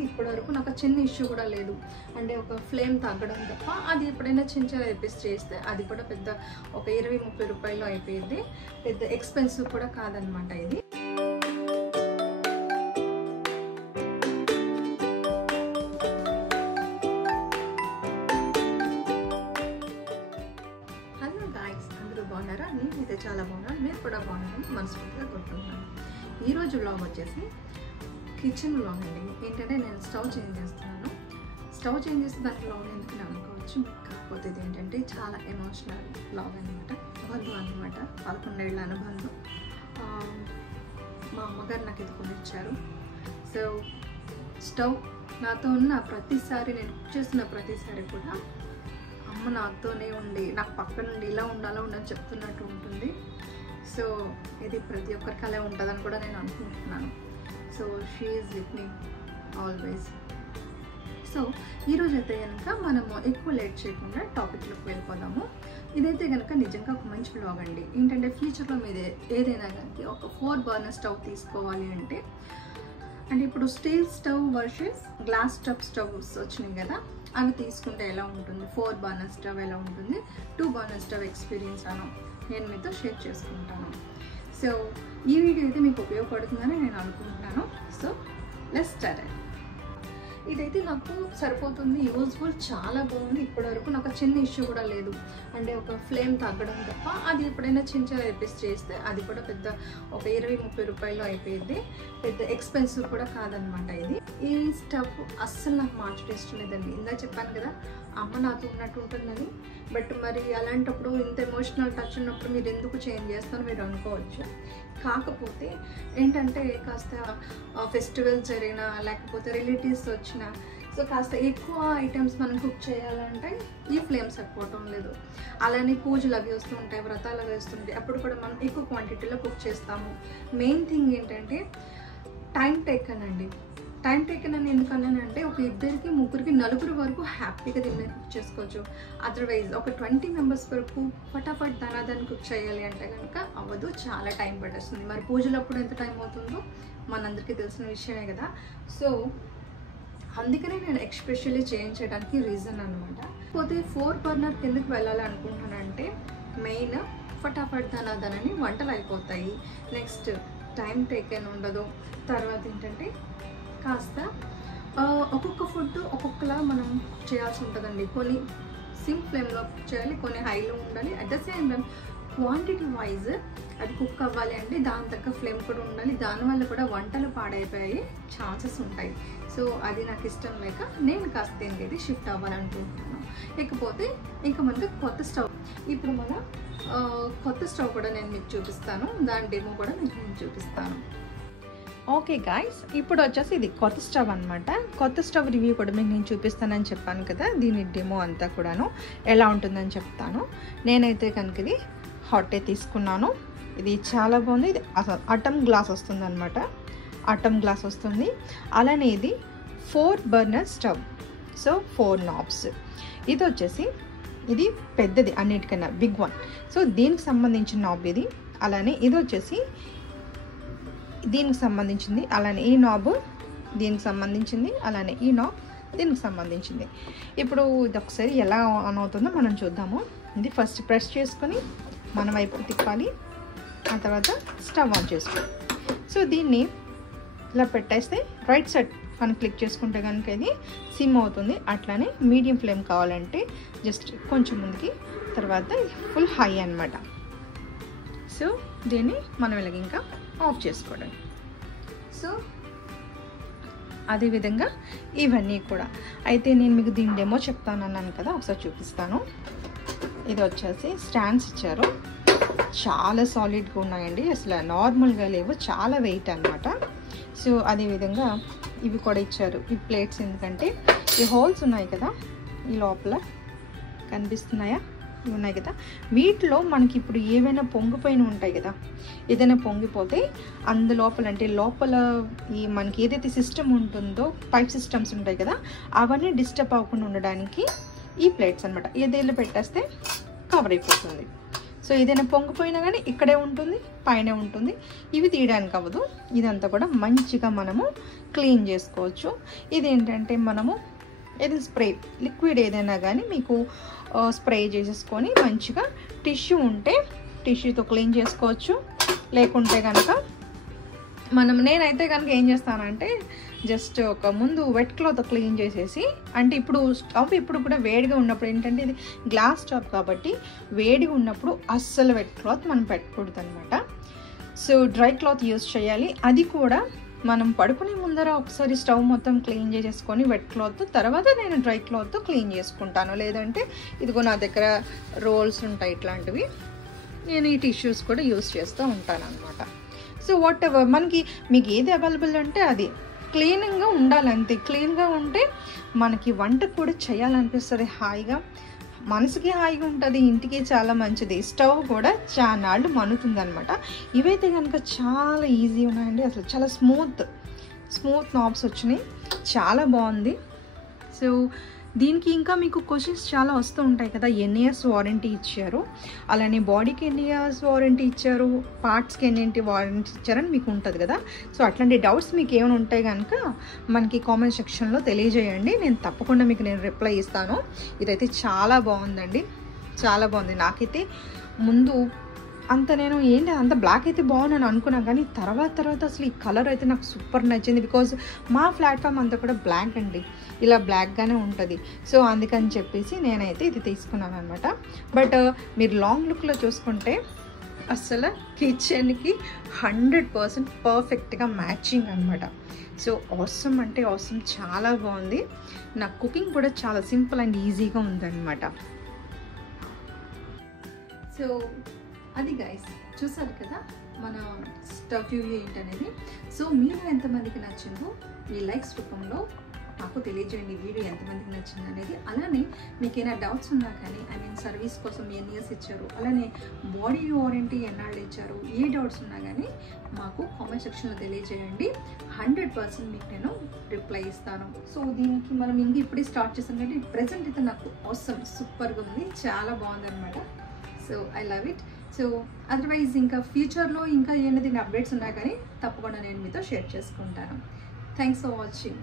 బాగుంది. ఇప్పటివరకు నాకు చిన్న ఇష్యూ కూడా లేదు. అంటే ఒక ఫ్లేమ్ తగ్గడం తప్ప. అది ఎప్పుడైనా చిన్న రిపేర్ చేస్తే అది కూడా పెద్ద ఒక 20-30 రూపాయలు అయిపోయింది. పెద్ద ఎక్స్పెన్సివ్ కూడా కాదనమాట ఇది. హలో గాయ్స్, అందరూ బాగున్నారా? నేనైతే చాలా బాగున్నాను. మీరు కూడా బాగున్నారని మనస్ఫూర్తిగా కోరుకుంటున్నాను. ఈరోజు వ్లాగ్ వచ్చేసి కిచెన్ వ్లాగ్ అండి. ఏంటంటే నేను స్టవ్ చేంజ్ చేస్తున్నాను. స్టవ్ చేంజ్ చేస్తే దాని వ్లాగ్ ఎందుకు అనుకోవచ్చు. కాకపోతే ఇది ఏంటంటే చాలా ఎమోషనల్ వ్లాగ్ అనమాట. బంధు అనమాట, 11 ఏళ్ళ అనుబంధం. మా అమ్మగారు నాకు ఇది కొనిచ్చారు. సో స్టవ్ నాతో ఉన్న ప్రతిసారి, నేను కుక్ చేస్తున్న ప్రతిసారి కూడా అమ్మ నాతోనే ఉండి నాకు పక్క నుండి ఇలా ఉండాలో ఉండని చెప్తున్నట్టు ఉంటుంది. సో ఇది ప్రతి ఒక్కరికి అలా ఉంటుందని కూడా నేను అనుకుంటున్నాను. So she is with me always. So ఈరోజు అయితే కనుక మనము ఎక్కువ లేట్ చేయకుండా టాపిక్లోకి వెళ్ళిపోదాము. ఇదైతే కనుక నిజంగా ఒక మంచి వ్లాగ్ అండి. ఏంటంటే ఫ్యూచర్లో మీరు ఏదైనా కానీ ఒక 4 బర్నర్ స్టవ్ తీసుకోవాలి అంటే ఇప్పుడు steel stove versus glass stoves వచ్చినాయి కదా, అవి తీసుకుంటే ఎలా ఉంటుంది, 4 బర్నర్ స్టవ్ ఎలా ఉంటుంది, 2 బర్నర్ స్టవ్ ఎక్స్పీరియన్స్ నేను మీతో షేర్ చేసుకుంటాను. సో ఈ వీడియో అయితే మీకు ఉపయోగపడుతుందని నేను అనుకుంటున్నాను. So let's start. ఇదైతే నాకు సరిపోతుంది, యూజ్ఫుల్, చాలా బాగుంది. ఇప్పటివరకు నాకు చిన్న ఇష్యూ కూడా లేదు. అంటే ఒక ఫ్లేమ్ తగ్గడం తప్ప. అది ఎప్పుడైనా చిన్న రిపేర్ చేస్తే అది కూడా పెద్ద ఒక 20-30 రూపాయలు అయిపోయింది. పెద్ద ఎక్స్పెన్సివ్ కూడా కాదనమాట ఇది. ఈ స్టవ్ అస్సలు నాకు మార్చడం ఇష్టం లేదండి. ఇందా చెప్పాను కదా, అమ్మ నాతో ఉన్నట్టు ఉంటుందని. బట్ మరి అలాంటప్పుడు ఇంత ఎమోషనల్ టచ్ ఉన్నప్పుడు మీరు ఎందుకు చేంజ్ చేస్తారో మీరు అనుకోవచ్చు. కాకపోతే ఏంటంటే కాస్త ఫెస్టివల్స్ జరిగినా లేకపోతే రిలేటివ్స్ వచ్చినా, సో కాస్త ఎక్కువ ఐటమ్స్ మనం కుక్ చేయాలంటే ఈ ఫ్లేమ్ సరిపోవటం లేదు. అలానే పూజలు అవి వస్తూ ఉంటాయి, వ్రతాలు అవి వస్తుంటాయి, అప్పుడు కూడా మనం ఎక్కువ క్వాంటిటీలో కుక్ చేస్తాము. మెయిన్ థింగ్ ఏంటంటే టైం టేకన్ అండి. టైం టేకన్ అని ఎందుకన్నానంటే ఒక 2, 3, 4 వరకు హ్యాపీగా దీన్ని కుక్ చేసుకోవచ్చు. అదర్వైజ్ ఒక 20 మెంబర్స్ వరకు ఫటాఫట్ దాన్ని కుక్ చేయాలి అంటే కనుక అవ్వదు, చాలా టైం పట్టేస్తుంది. మరి పూజలప్పుడు ఎంత టైం అవుతుందో మనందరికీ తెలిసిన విషయమే కదా. సో అందుకనే నేను ఎక్స్పెషల్లీ చేంజ్ చేయడానికి రీజన్ అనమాట. పోతే 4 బర్నర్ కిందకి వెళ్ళాలి అనుకుంటున్నానంటే మెయిన్ ఫటాఫట్ దాని వంటలు అయిపోతాయి. నెక్స్ట్ టైం టేకన్ ఉండదు. తర్వాత ఏంటంటే కాస్త ఒక్కొక్క ఫుడ్ ఒక్కొక్కలా మనం చేయాల్సి ఉంటుందండి. కొన్ని సిమ్ ఫ్లేమ్లో చేయాలి, కొన్ని హైలో ఉండాలి. At the same time quantity wise అది కుక్ అవ్వాలి అంటే దాని తగ్గ ఫ్లేమ్ కూడా ఉండాలి. దానివల్ల కూడా వంటలు పాడైపోయే ఛాన్సెస్ ఉంటాయి. సో అది నాకు ఇష్టం లేక నేను కాస్త దేనికైతే షిఫ్ట్ అవ్వాలనుకుంటున్నాను. ఇకపోతే ఇంకా మనకు కొత్త స్టవ్, ఇప్పుడు మన కొత్త స్టవ్ కూడా నేను మీకు చూపిస్తాను. దాని డెమో కూడా మీకు నేను చూపిస్తాను. ఓకే గాయ్స్, ఇప్పుడు వచ్చేసి ఇది కొత్త స్టవ్ అనమాట. కొత్త స్టవ్ రివ్యూ కూడా మీకు నేను చూపిస్తానని చెప్పాను కదా. దీని డెమో అంతా కూడాను ఎలా ఉంటుందని చెప్తాను. నేనైతే కనుక ఇది హాటే తీసుకున్నాను. ఇది చాలా బాగుంది. ఇది అటమ్ గ్లాస్ వస్తుంది అనమాట. అటమ్ గ్లాస్ వస్తుంది. అలానే ఇది 4 బర్నర్ స్టవ్. So 4 knobs. ఇది వచ్చేసి ఇది పెద్దది, అన్నిటికన్నా బిగ్ వన్. సో దీనికి సంబంధించిన నాబ్ ఇది. అలానే ఇది వచ్చేసి దీనికి సంబంధించింది. అలానే ఈ నాబ్ దీనికి సంబంధించింది. అలానే ఈ నాబ్ దీనికి సంబంధించింది. ఇప్పుడు ఇది ఒకసారి ఎలా ఆన్ అవుతుందో మనం చూద్దాము. ఇది ఫస్ట్ ప్రెస్ చేసుకొని మన వైపు తిప్పాలి. ఆ తర్వాత స్టవ్ ఆన్ చేసుకోవాలి. సో దీన్ని ఇలా పెట్టేస్తే రైట్ సైడ్ మనం క్లిక్ చేసుకుంటే కనుక ఇది సిమ్ అవుతుంది. అట్లానే మీడియం ఫ్లేమ్ కావాలంటే జస్ట్ కొంచెం ముందుకి, తర్వాత ఫుల్ హై అన్నమాట. సో దీన్ని మనం ఇలాగ ఇంకా ఆఫ్ చేసుకోవడం. సో అదేవిధంగా ఇవన్నీ కూడా అయితే నేను మీకు దీని డెమో చెప్తాను అన్నాను కదా, ఒకసారి చూపిస్తాను. ఇది వచ్చేసి స్టాండ్స్ ఇచ్చారు, చాలా సాలిడ్గా ఉన్నాయండి, అసలు నార్మల్గా లేవు, చాలా వెయిట్ అనమాట. సో అదేవిధంగా ఇవి కూడా ఇచ్చారు, ఈ ప్లేట్స్. ఎందుకంటే ఈ హోల్స్ ఉన్నాయి కదా, ఈ లోపల కనిపిస్తున్నాయా, ఇవి ఉన్నాయి కదా, వీటిలో మనకి ఇప్పుడు ఏవైనా పొంగిపోయిన ఉంటాయి కదా, ఏదైనా పొంగిపోతే అందులోపల అంటే లోపల ఈ మనకి ఏదైతే సిస్టమ్ ఉంటుందో, పైప్ సిస్టమ్స్ ఉంటాయి కదా, అవన్నీ డిస్టర్బ్ అవ్వకుండా ఉండడానికి ఈ ప్లేట్స్ అనమాట. ఏదైనా పెట్టేస్తే కవర్ అయిపోతుంది. సో సో ఏదైనా పొంగిపోయినా కానీ ఇక్కడే ఉంటుంది, పైన ఉంటుంది. ఇవి తీయడానికి అవ్వదు. ఇదంతా కూడా మంచిగా మనము క్లీన్ చేసుకోవచ్చు. ఇదేంటంటే మనము ఏదైనా స్ప్రే లిక్విడ్ ఏదైనా కానీ మీకు స్ప్రే చేసేసుకొని మంచిగా టిష్యూ ఉంటే టిష్యూతో క్లీన్ చేసుకోవచ్చు. లేకుంటే కనుక నేనైతే కనుక ఏం చేస్తానంటే జస్ట్ ఒక ముందు వెట్ క్లాత్ క్లీన్ చేసేసి, అంటే ఇప్పుడు స్టవ్ ఇప్పుడు కూడా వేడిగా ఉన్నప్పుడు ఏంటంటే ఇది గ్లాస్ స్టవ్ కాబట్టి వేడిగా ఉన్నప్పుడు అస్సలు వెట్ క్లాత్ మనం పెట్టకూడదు అనమాట. సో డ్రై క్లాత్ యూజ్ చేయాలి. అది కూడా మనం పడుకునే ముందర ఒకసారి స్టవ్ మొత్తం క్లీన్ చేసేసుకొని వెట్ క్లాత్, తర్వాత నేను డ్రై క్లాత్ క్లీన్ చేసుకుంటాను. లేదంటే ఇదిగో నా దగ్గర రోల్స్ ఉంటాయి ఇట్లాంటివి, నేను ఈ టిష్యూస్ కూడా యూజ్ చేస్తూ ఉంటాను అనమాట. సో వాట్ ఎవర్ మీకు ఏది అవైలబుల్ అంటే అది క్లీన్గా ఉండాలి, అంతే. క్లీన్గా ఉంటే మనకి వంట కూడా చేయాలనిపిస్తుంది హాయిగా, మనసుకి హాయిగా ఉంటుంది, ఇంటికి చాలా మంచిది. స్టవ్ కూడా చాలా నాళ్ళు మనుతుంది అనమాట. ఇవైతే కనుక చాలా ఈజీ ఉన్నాయండి, అసలు చాలా స్మూత్ నాబ్స్ వచ్చినాయి, చాలా బాగుంది. సో దీనికి ఇంకా మీకు క్వశ్చన్స్ చాలా వస్తూ ఉంటాయి కదా, ఎన్ని ఇయర్స్ వారంటీ ఇచ్చారు, అలానే బాడీకి ఎన్ని ఇయర్స్ వారంటీ ఇచ్చారు, పార్ట్స్కి ఎన్ని వారంటీ ఇచ్చారని మీకు ఉంటుంది కదా. సో అట్లాంటి డౌట్స్ మీకు ఏమైనా ఉంటాయి కనుక మనకి కామెంట్ సెక్షన్లో తెలియజేయండి, నేను తప్పకుండా మీకు రిప్లై ఇస్తాను. ఇదైతే చాలా బాగుందండి, చాలా బాగుంది. నాకైతే ముందు నేను అంత బ్లాక్ అయితే బాగున్నాను అనుకున్నాను, కానీ తర్వాత అసలు ఈ కలర్ అయితే నాకు సూపర్ నచ్చింది. బికాజ్ మా ప్లాట్ఫామ్ అంతా కూడా బ్లాక్ అండి, ఇలా బ్లాక్గానే ఉంటుంది. సో అందుకని చెప్పేసి నేనైతే ఇది తీసుకున్నాను అనమాట. బట్ మీరు లాంగ్ లుక్లో చూసుకుంటే అసలు కిచెన్కి 100% పర్ఫెక్ట్గా మ్యాచింగ్ అనమాట. సో ఆసమ్ అంటే ఆసమ్, చాలా బాగుంది. నా కుకింగ్ కూడా చాలా సింపుల్ అండ్ ఈజీగా ఉందన్నమాట. సో అది గైస్, చూసారు కదా మన స్టవ్ యూనిట్ అనేది. సో మీరు ఎంతమందికి నచ్చిందో మీ లైక్స్ రూపంలో నాకు తెలియజేయండి, వీడియో ఎంతమందికి నచ్చింది అనేది. అలానే మీకు ఏమైనా డౌట్స్ ఉన్నా కానీ, సర్వీస్ కోసం ఎన్ని ఇయర్స్ ఇచ్చారు, అలానే బాడీ వారంటీ ఎన్నాళ్ళు ఇచ్చారు, ఏ డౌట్స్ ఉన్నా కానీ మాకు కామెంట్ సెక్షన్లో తెలియజేయండి. 100% మీకు నేను రిప్లై ఇస్తాను. సో దీనికి మనం ఇప్పుడే స్టార్ట్ చేసాం కాబట్టి ప్రెజెంట్ అయితే నాకు ఆసమ్ సూపర్గా ఉంది, చాలా బాగుందన్నమాట. So I love it. So otherwise ఇంకా ఫ్యూచర్లో ఇంకా ఏమైనా అప్డేట్స్ ఉన్నా కానీ తప్పకుండా నేను మీతో షేర్ చేసుకుంటాను. Thanks for watching.